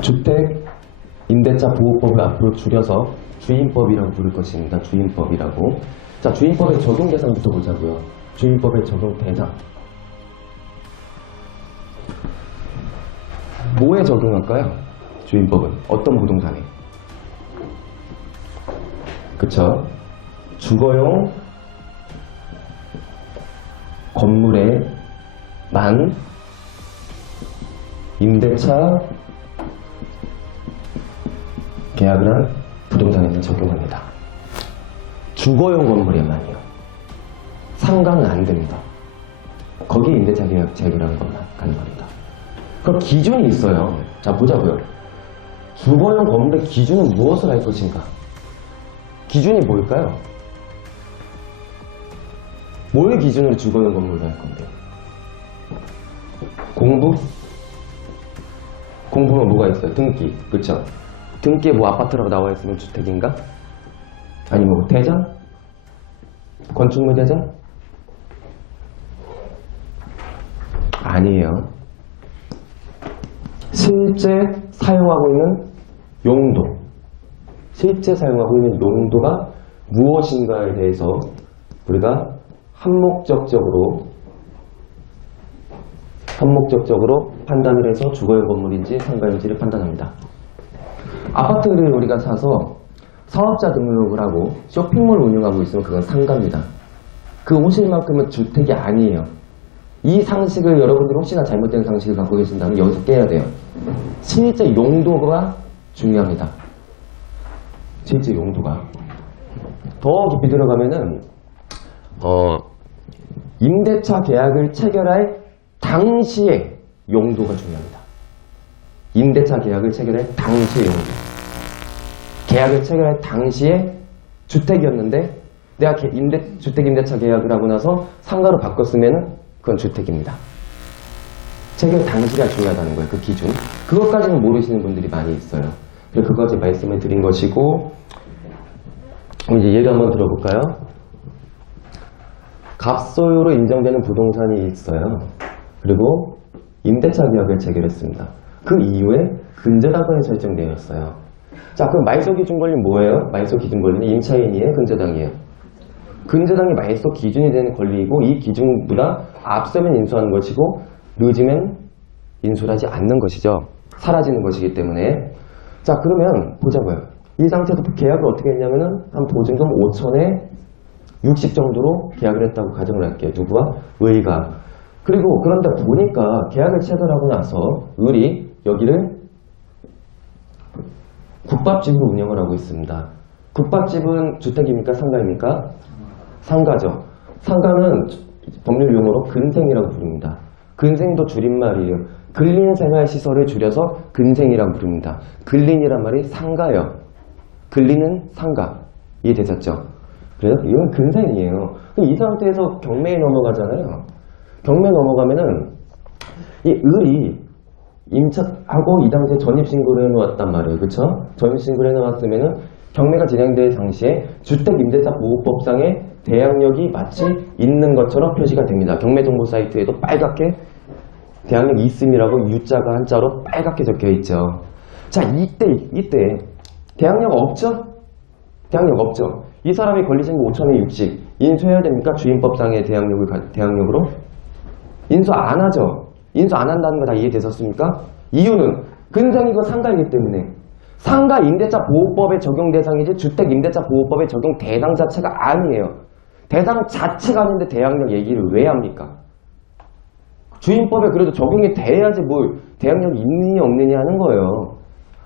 주택 임대차 보호법을 앞으로 줄여서 주임법이라고 부를 것입니다. 주임법이라고. 자, 주임법의 적용 대상부터 보자고요. 주임법의 적용 대상. 뭐에 적용할까요? 주임법은 어떤 부동산에? 그쵸? 주거용 건물에만 임대차 계약을 한 부동산에는 적용합니다. 주거용 건물에만이요. 상가는 안 됩니다. 거기에 임대차 계약 체결하는 것만 가능합니다. 그럼 기준이 있어요. 자, 보자고요. 주거용 건물의 기준은 무엇을 할 것인가? 기준이 뭘까요? 뭘 기준으로 주거용 건물을 할 건데요? 공부? 공부는 뭐가 있어요? 등기. 그쵸? 등기에 뭐 아파트라고 나와 있으면 주택인가? 아니면 뭐 대장? 건축물 대장? 아니에요. 실제 사용하고 있는 용도. 실제 사용하고 있는 용도가 무엇인가에 대해서 우리가 한목적적으로 판단을 해서 주거용 건물인지 상가인지를 판단합니다. 아파트를 우리가 사서 사업자 등록을 하고 쇼핑몰 운영하고 있으면 그건 상가입니다. 그 오실만큼은 주택이 아니에요. 이 상식을 여러분들이 혹시나 잘못된 상식을 갖고 계신다면 여기서 깨야 돼요. 실제 용도가 중요합니다. 실제 용도가. 더 깊이 들어가면은 임대차 계약을 체결할 당시의 용도가 중요합니다. 임대차 계약을 체결할 당시의 용도. 계약을 체결할 당시에 주택이었는데 내가 주택 임대차 계약을 하고 나서 상가로 바꿨으면 그건 주택입니다. 체결 당시가 중요하다는 거예요. 그 기준. 그것까지는 모르시는 분들이 많이 있어요. 그래서 그것까지 말씀을 드린 것이고, 이제 예를 한번 들어볼까요? 갑소유로 인정되는 부동산이 있어요. 그리고 임대차 계약을 체결했습니다. 그 이후에 근저당권이 설정되어 있어요. 자, 그럼 말소 기준 권리는 뭐예요? 말소 기준 권리는 임차인이에요? 근저당이에요? 근저당이 말소 기준이 되는 권리이고, 이 기준보다 앞서면 인수하는 것이고 늦으면 인수를 하지 않는 것이죠. 사라지는 것이기 때문에. 자, 그러면 보자고요. 이 상태에서 계약을 어떻게 했냐면은 한 보증금 5천에 60 정도로 계약을 했다고 가정을 할게요. 누구와? 의가. 그리고 그런데 보니까 계약을 체결하고 나서 을이 여기를 국밥집으로 운영을 하고 있습니다. 국밥집은 주택입니까? 상가입니까? 상가죠. 상가는 법률 용어로 근생이라고 부릅니다. 근생도 줄임말이에요. 근린생활시설을 줄여서 근생이라고 부릅니다. 근린이란 말이 상가예요. 근린은 상가. 이해되셨죠? 그래서 이건 근생이에요. 이 상태에서 경매에 넘어가잖아요. 경매 넘어가면은 이 을이 임차하고 이 당시에 전입신고를 해놓았단 말이에요. 그쵸? 전입신고를 해놓았으면은 경매가 진행될 당시에 주택임대차보호법상의 대항력이 마치 있는 것처럼 표시가 됩니다. 경매정보 사이트에도 빨갛게 대항력이 있음이라고 U자가 한자로 빨갛게 적혀 있죠. 자, 이때 대항력 없죠? 대항력 없죠? 이 사람이 권리신고 5천에 60 인수해야 됩니까? 주임법상의 대항력으로? 인수 안 하죠? 인수 안 한다는 거 다 이해되셨습니까? 이유는 근생이고 상가이기 때문에. 상가 임대차 보호법의 적용 대상이지 주택 임대차 보호법의 적용 대상 자체가 아니에요. 대상 자체가 아닌데 대항력 얘기를 왜 합니까? 주임법에 그래도 적용이 돼야지 뭘 대항력이 있느냐 없느냐 하는 거예요.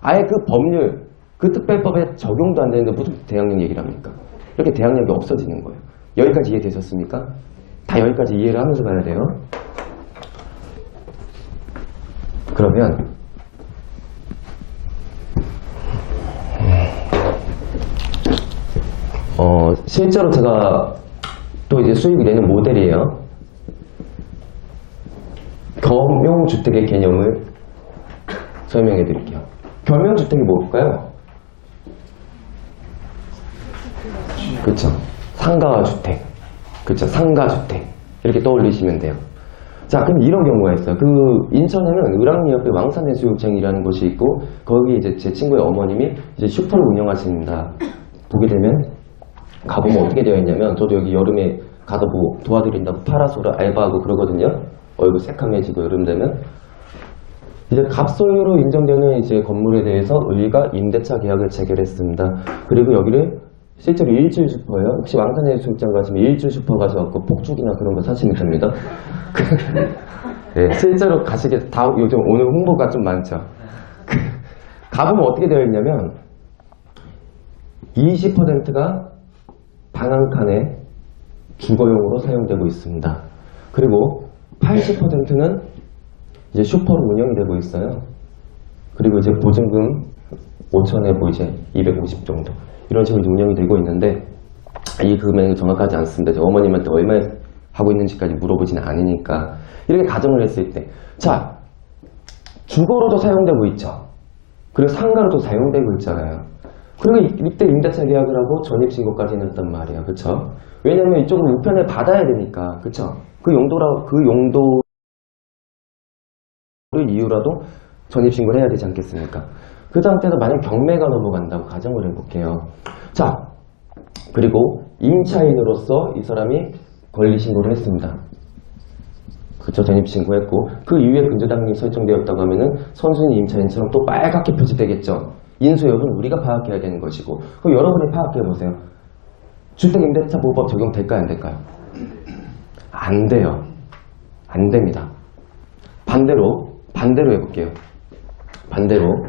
아예 그 법률, 그 특별법에 적용도 안 되는데 무슨 대항력 얘기를 합니까? 이렇게 대항력이 없어지는 거예요. 여기까지 이해되셨습니까? 다 여기까지 이해를 하면서 가야 돼요. 그러면 실제로 제가 또 이제 수익을 내는 모델이에요. 겸용주택의 개념을 설명해 드릴게요. 겸용주택이 뭘까요? 그쵸. 상가주택. 그쵸. 상가주택. 이렇게 떠올리시면 돼요. 자, 그럼 이런 경우가 있어요. 그 인천에는 을왕리 옆에 왕산해수욕장이라는 곳이 있고 거기 이제 제 친구의 어머님이 이제 슈퍼를 운영하십니다. 보게 되면 가보면 어떻게 되어 있냐면 저도 여기 여름에 가서 뭐 도와드린다고 파라솔을 알바하고 그러거든요. 얼굴 새카매지고 여름 되면 이제 갑소유로 인정되는 이제 건물에 대해서 을리가 임대차 계약을 체결했습니다. 그리고 여기를 실제로 일주일 슈퍼예요. 혹시 왕산해수욕장 가시면 일주일 슈퍼 가셔갖고 폭죽이나 그런 거 사시면 됩니다. 네, 실제로 가시게 다 요즘 오늘 홍보가 좀 많죠. 가보면 어떻게 되어 있냐면 20%가 방 한 칸에 주거용으로 사용되고 있습니다. 그리고 80%는 이제 슈퍼로 운영이 되고 있어요. 그리고 이제 보증금 5천에 뭐 이제 250 정도 이런 식으로 운영이 되고 있는데 이 금액은 정확하지 않습니다. 제 어머님한테 얼마 하고 있는지까지 물어보지는 않으니까 이렇게 가정을 했을 때 자, 주거로도 사용되고 있죠. 그리고 상가로도 사용되고 있잖아요. 그리고 이때 임대차 계약을 하고 전입신고까지 했단 말이에요. 그쵸? 왜냐면 이쪽은 우편을 받아야 되니까. 그쵸? 그 용도를 이유라도 전입신고를 해야 되지 않겠습니까? 그 상태에서 만약 경매가 넘어간다고 가정을 해볼게요. 자, 그리고 임차인으로서 이 사람이 권리신고를 했습니다. 그쵸? 전입신고했고 그 이후에 근저당이 설정되었다고 하면은 선순위 임차인처럼 또 빨갛게 표시되겠죠. 인수여부는 우리가 파악해야 되는 것이고 그럼 여러분이 파악해보세요. 주택임대차보호법 적용될까요? 안 될까요? 안 돼요. 안 됩니다. 반대로 해볼게요. 반대로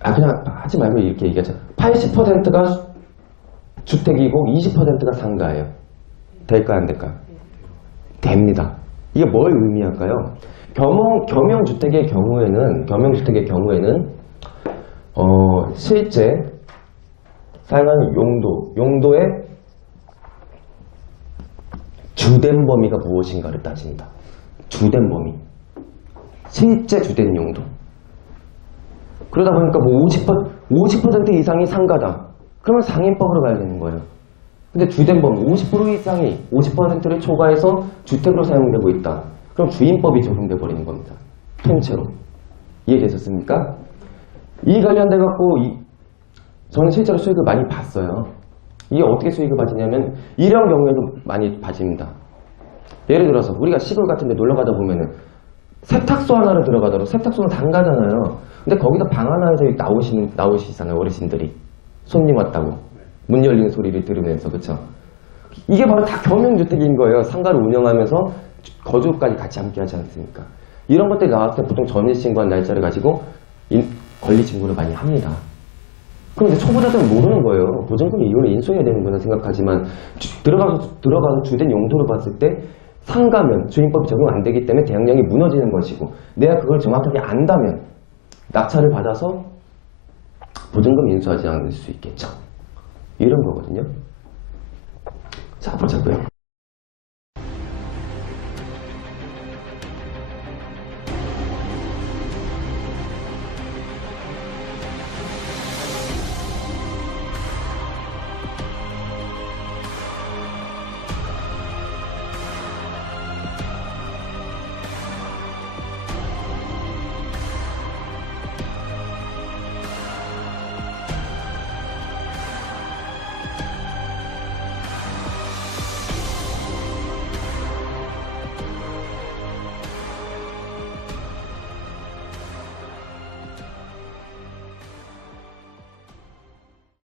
그냥 하지 말고 이렇게 얘기하자. 80%가 주택이고 20%가 상가예요. 될까요? 안 될까요? 됩니다. 이게 뭘 의미할까요? 겸용주택의 경우에는 실제 사용하는 용도의 주된 범위가 무엇인가를 따집니다. 주된 범위. 실제 주된 용도. 그러다 보니까 뭐 50% 이상이 상가다. 그러면 상인법으로 가야 되는 거예요. 근데 주된 범위 50% 이상이 50%를 초과해서 주택으로 사용되고 있다. 그럼 주인법이 적용돼 버리는 겁니다. 통째로. 이해되셨습니까? 이 관련돼 갖고 저는 실제로 수익을 많이 봤어요. 이게 어떻게 수익을 받느냐면 이런 경우에도 많이 봐집니다. 예를 들어서 우리가 시골 같은 데 놀러 가다 보면은 세탁소 하나를 들어가더라도 세탁소는 단가잖아요. 근데 거기다 방 하나에서 나오시잖아요. 어르신들이. 손님 왔다고. 문 열리는 소리를 들으면서. 그쵸? 이게 바로 다 겸용주택인 거예요. 상가를 운영하면서 거주까지 같이 함께 하지 않습니까? 이런 것들이 나왔을 때 보통 전입신고한 날짜를 가지고 권리신고를 많이 합니다. 그럼 이제 초보자들은 모르는 거예요. 보증금 이후로 인수해야 되는구나 생각하지만 들어가서 주된 용도를 봤을 때 상가면 주인법이 적용 안 되기 때문에 대항력이 무너지는 것이고 내가 그걸 정확하게 안다면 낙찰을 받아서 보증금 인수하지 않을 수 있겠죠. 이런 거거든요. 자, 보자고요.